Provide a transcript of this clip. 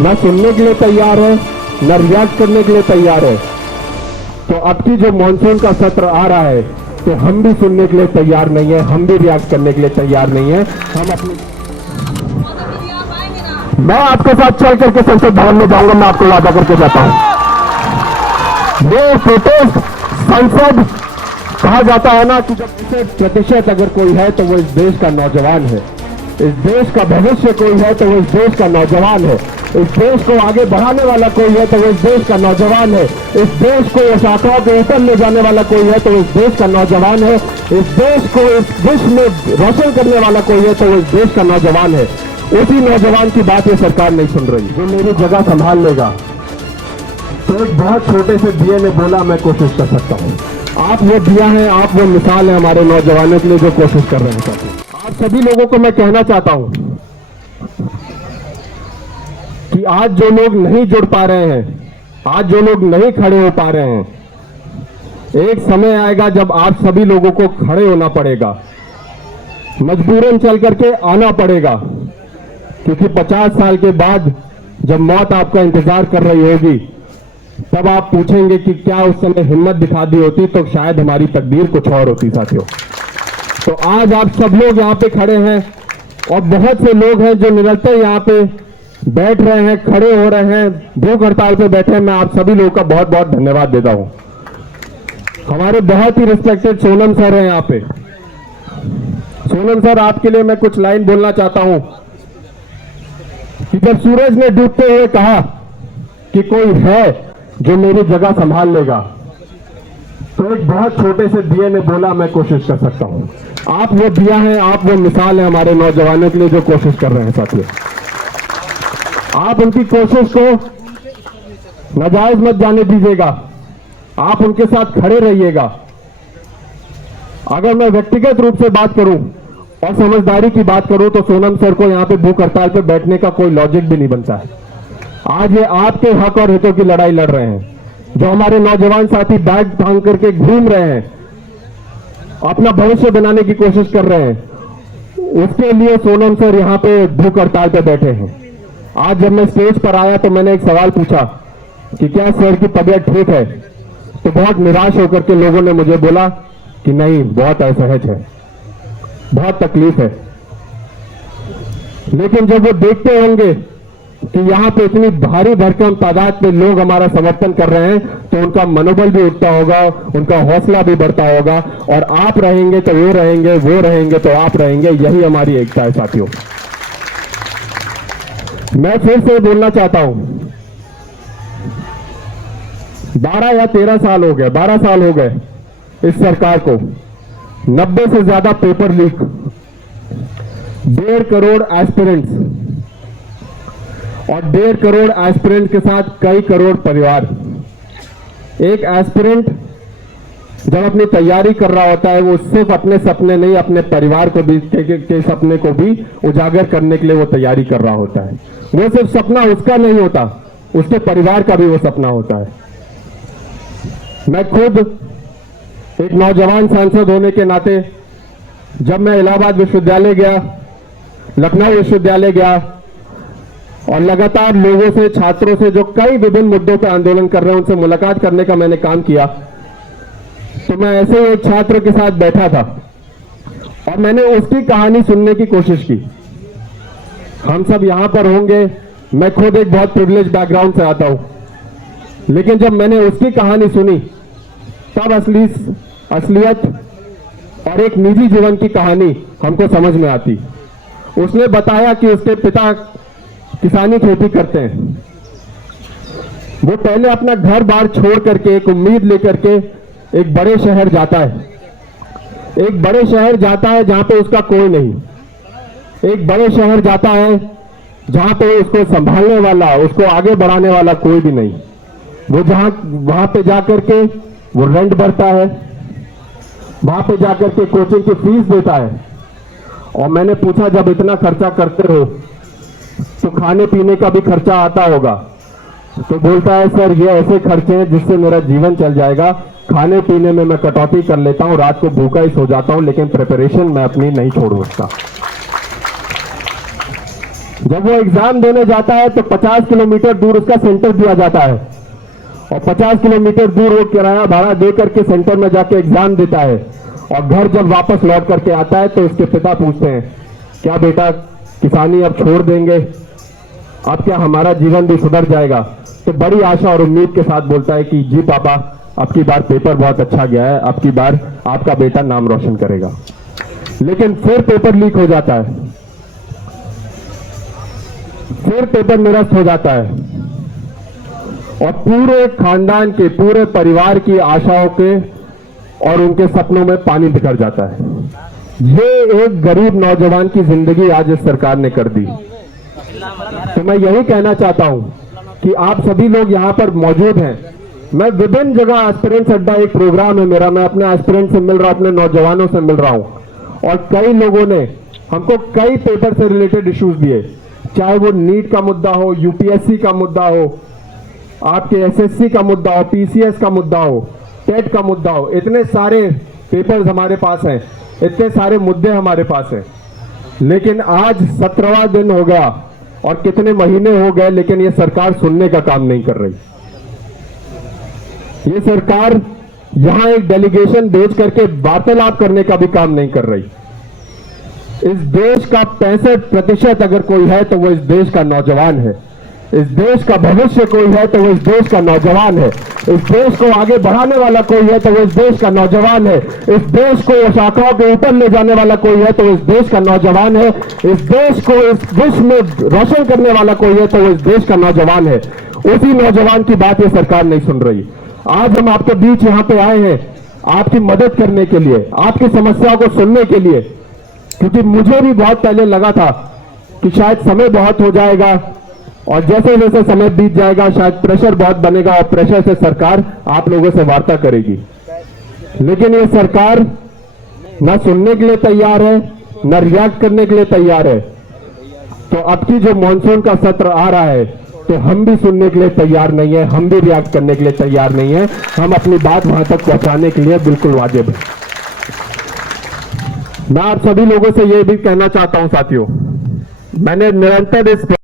न सुनने के लिए तैयार है, न रिएक्ट करने के लिए तैयार है। तो अब की जो मॉनसून का सत्र आ रहा है, तो हम भी सुनने के लिए तैयार नहीं है, हम भी रिएक्ट करने के लिए तैयार नहीं है। हम अपनी मैं आपके साथ चल करके संसद भवन में जाऊंगा, मैं आपको वादा करके जाता हूं। ये प्रोटेस्ट संसद कहा जाता है ना कि जब 1% अगर कोई है तो वो इस देश का नौजवान है, इस देश का भविष्य कोई है तो वो इस देश का नौजवान है, इस देश को आगे बढ़ाने वाला कोई है तो वो इस देश का नौजवान है, इस देश को इस आंकड़ों के ऊपर ले जाने वाला कोई है तो वो इस देश का नौजवान है, इस देश को इस विश्व में रोशन करने वाला कोई है तो वो इस देश का नौजवान है। उसी नौजवान की बात ये सरकार नहीं सुन रही। जो मेरी जगह संभाल लेगा, तो एक बहुत छोटे से दिए ने बोला मैं कोशिश कर सकता हूँ। आप वो दिया है, आप वो मिसाल है हमारे नौजवानों के लिए जो कोशिश कर रहे हैं साथी। आप सभी लोगों को मैं कहना चाहता हूं कि आज जो लोग नहीं जुड़ पा रहे हैं, आज जो लोग नहीं खड़े हो पा रहे हैं, एक समय आएगा जब आप सभी लोगों को खड़े होना पड़ेगा, मजबूरन चल करके आना पड़ेगा। क्योंकि 50 साल के बाद जब मौत आपका इंतजार कर रही होगी, तब आप पूछेंगे कि क्या उस समय हिम्मत दिखा दी होती तो शायद हमारी तकदीर कुछ और होती साथियों। तो आज आप सब लोग यहाँ पे खड़े हैं और बहुत से लोग हैं जो निरंतर यहाँ पे बैठ रहे हैं, खड़े हो रहे हैं, भूख हड़ताल पे बैठे हैं। मैं आप सभी लोगों का बहुत बहुत धन्यवाद देता हूं। हमारे बहुत ही रिस्पेक्टेड सोनम सर हैं यहाँ पे। सोनम सर, आपके लिए मैं कुछ लाइन बोलना चाहता हूं कि जब सूरज ने डूबते हुए कहा कि कोई है जो मेरी जगह संभाल लेगा, तो एक बहुत छोटे से दिए ने बोला मैं कोशिश कर सकता हूं। आप वो दिया है, आप वो मिसाल है हमारे नौजवानों के लिए जो कोशिश कर रहे हैं साथियों। आप उनकी कोशिश को नाजायज मत जाने दीजिएगा, आप उनके साथ खड़े रहिएगा। अगर मैं व्यक्तिगत रूप से बात करूं और समझदारी की बात करूं तो सोनम सर को यहां पे भूख हड़ताल पे बैठने का कोई लॉजिक भी नहीं बनता है। आज ये आपके हक और हितों की लड़ाई लड़ रहे हैं। जो हमारे नौजवान साथी बैग टांग करके घूम रहे हैं, अपना भविष्य बनाने की कोशिश कर रहे हैं, उसके लिए सोनम सर यहां पे भूख हड़ताल पे बैठे हैं। आज जब मैं स्टेज पर आया तो मैंने एक सवाल पूछा कि क्या सर की तबीयत ठीक है, तो बहुत निराश होकर के लोगों ने मुझे बोला कि नहीं, बहुत असहज है, बहुत तकलीफ है। लेकिन जब वो देखते होंगे कि यहाँ पे इतनी भारी भरकम तादाद में लोग हमारा समर्थन कर रहे हैं, तो उनका मनोबल भी उठता होगा, उनका हौसला भी बढ़ता होगा। और आप रहेंगे तो वो रहेंगे, वो रहेंगे तो आप रहेंगे। यही हमारी एकता है साथियों। मैं फिर से बोलना चाहता हूं, 12 या 13 साल हो गए, 12 साल हो गए इस सरकार को। 90 से ज्यादा पेपर लीक, 1.5 करोड़ एस्पिरेंट्स और 1.5 करोड़ एस्पिरेंट के साथ कई करोड़ परिवार। एक एस्पिरेंट जब अपनी तैयारी कर रहा होता है, वो सिर्फ अपने सपने नहीं, अपने परिवार को भी के सपने को भी उजागर करने के लिए वो तैयारी कर रहा होता है। वो सिर्फ सपना उसका नहीं होता, उसके परिवार का भी वो सपना होता है। मैं खुद एक नौजवान सांसद होने के नाते जब मैं इलाहाबाद विश्वविद्यालय गया, लखनऊ विश्वविद्यालय गया और लगातार लोगों से, छात्रों से जो कई विभिन्न मुद्दों पर आंदोलन कर रहे हैं, उनसे मुलाकात करने का मैंने काम किया, तो मैं ऐसे ही एक छात्र के साथ बैठा था और मैंने उसकी कहानी सुनने की कोशिश की। हम सब यहां पर होंगे, मैं खुद एक बहुत प्रिविलेज बैकग्राउंड से आता हूं, लेकिन जब मैंने उसकी कहानी सुनी तब असलियत और एक निजी जीवन की कहानी हमको समझ में आती। उसने बताया कि उसके पिता किसानी खेती करते हैं। वो पहले अपना घर बार छोड़ करके, एक उम्मीद लेकर के एक बड़े शहर जाता है, एक बड़े शहर जाता है जहां पे उसका कोई नहीं, एक बड़े शहर जाता है जहां पे उसको संभालने वाला, उसको आगे बढ़ाने वाला कोई भी नहीं। वो वहां पे जाकर के वो रेंट भरता है, वहां पे जाकर के कोचिंग की फीस देता है। और मैंने पूछा, जब इतना खर्चा करते हो तो खाने पीने का भी खर्चा आता होगा? तो बोलता है, सर ये ऐसे खर्चे हैं जिससे मेरा जीवन चल जाएगा, खाने पीने में मैं कटौती कर लेता हूं, रात को भूखा ही सो जाता हूं, लेकिन प्रिपरेशन मैं अपनी नहीं छोड़ सकता। जब वो एग्जाम देने जाता है तो 50 किलोमीटर दूर उसका सेंटर दिया जाता है और 50 किलोमीटर दूर वो किराया भाड़ा दे करके सेंटर में जाके एग्जाम देता है और घर जब वापस लौट करके आता है तो उसके पिता पूछते हैं, क्या बेटा किसानी अब छोड़ देंगे, अब क्या हमारा जीवन भी सुधर जाएगा? तो बड़ी आशा और उम्मीद के साथ बोलता है कि जी पापा, अब की बार पेपर बहुत अच्छा गया है, अब की बार आपका बेटा नाम रोशन करेगा। लेकिन फिर पेपर लीक हो जाता है, फिर पेपर निरस्त हो जाता है और पूरे खानदान के, पूरे परिवार की आशाओं के और उनके सपनों में पानी बिखर जाता है। ये एक गरीब नौजवान की जिंदगी आज इस सरकार ने कर दी। तो मैं यही कहना चाहता हूं कि आप सभी लोग यहां पर मौजूद हैं। मैं विभिन्न जगह एस्पिरेंट्स अड्डा एक प्रोग्राम है मेरा, मैं अपने एस्पिरेंट से मिल रहा हूं, अपने नौजवानों से मिल रहा हूं और कई लोगों ने हमको कई पेपर से रिलेटेड इश्यूज दिए, चाहे वो नीट का मुद्दा हो, यूपीएससी का मुद्दा हो, आपके एसएससी का मुद्दा हो, पीसीएस का मुद्दा हो, टेट का मुद्दा हो। इतने सारे पेपर्स हमारे पास हैं, इतने सारे मुद्दे हमारे पास हैं, लेकिन आज 17वां दिन हो गया और कितने महीने हो गए, लेकिन ये सरकार सुनने का काम नहीं कर रही। ये सरकार यहां एक डेलीगेशन भेज करके वार्तालाप करने का भी काम नहीं कर रही। इस देश का 65% अगर कोई है तो वो इस देश का नौजवान है। इस देश का भविष्य कोई है तो वो इस देश का नौजवान है। इस देश को आगे बढ़ाने वाला कोई है तो वो इस देश का नौजवान है। इस देश को शाखाओं के ऊपर ले जाने वाला कोई है तो वो इस देश का नौजवान है। इस देश को इस विश्व में रोशन करने वाला कोई है तो वो इस देश का नौजवान है। उसी नौजवान की बात ये सरकार नहीं सुन रही। आज हम आपके बीच यहां पे आए हैं आपकी मदद करने के लिए, आपकी समस्याओं को सुनने के लिए, क्योंकि मुझे भी बहुत पहले लगा था कि शायद समय बहुत हो जाएगा और जैसे जैसे समय बीत जाएगा शायद प्रेशर बहुत बनेगा और प्रेशर से सरकार आप लोगों से वार्ता करेगी। लेकिन ये सरकार न सुनने के लिए तैयार है, न रिएक्ट करने के लिए तैयार है। तो अब की जो मॉनसून का सत्र आ रहा है तो हम भी सुनने के लिए तैयार नहीं है, हम भी रिएक्ट करने के लिए तैयार नहीं है। हम अपनी बात वहां तक पहुंचाने के लिए बिल्कुल वाजिब है। मैं आप सभी लोगों से यह भी कहना चाहता हूं साथियों, मैंने निरंतर इस